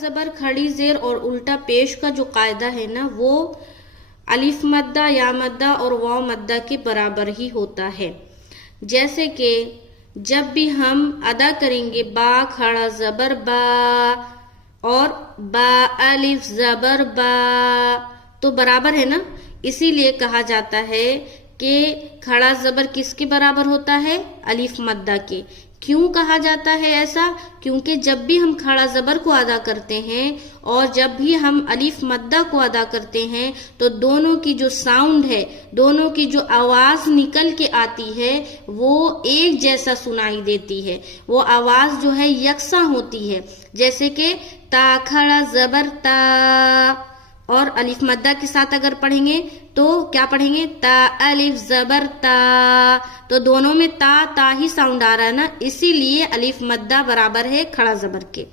زبر کھڑی زیر اور الٹا پیش کا جو قاعدہ ہے نا وہ الف مدہ یا مدہ اور واو مدہ کے برابر ہی ہوتا ہے. جیسے کہ جب بھی ہم ادا کریں گے با کھڑا زبر با اور با الف زبر با تو برابر ہے نا. اسی لیے کہا جاتا ہے کہ کھڑا زبر کس کے برابر ہوتا ہے؟ الف مدہ کے. کیوں کہا جاتا ہے ایسا؟ کیونکہ جب بھی ہم کھڑا زبر کو ادا کرتے ہیں اور جب بھی ہم الف مدہ کو ادا کرتے ہیں تو دونوں کی جو ساؤنڈ ہے، دونوں کی جو آواز نکل کے آتی ہے وہ ایک جیسا سنائی دیتی ہے، وہ آواز جو ہے یکساں ہوتی ہے. جیسے کہ تا کھڑا زبر تا، اور الف مدہ کے ساتھ اگر پڑھیں گے تو کیا پڑھیں گے؟ تا الف زبر تا، تو دونوں میں تا تا ہی ساؤنڈ آ رہا ہے نا. اسی لیے الف مدہ برابر ہے کھڑا زبر کے.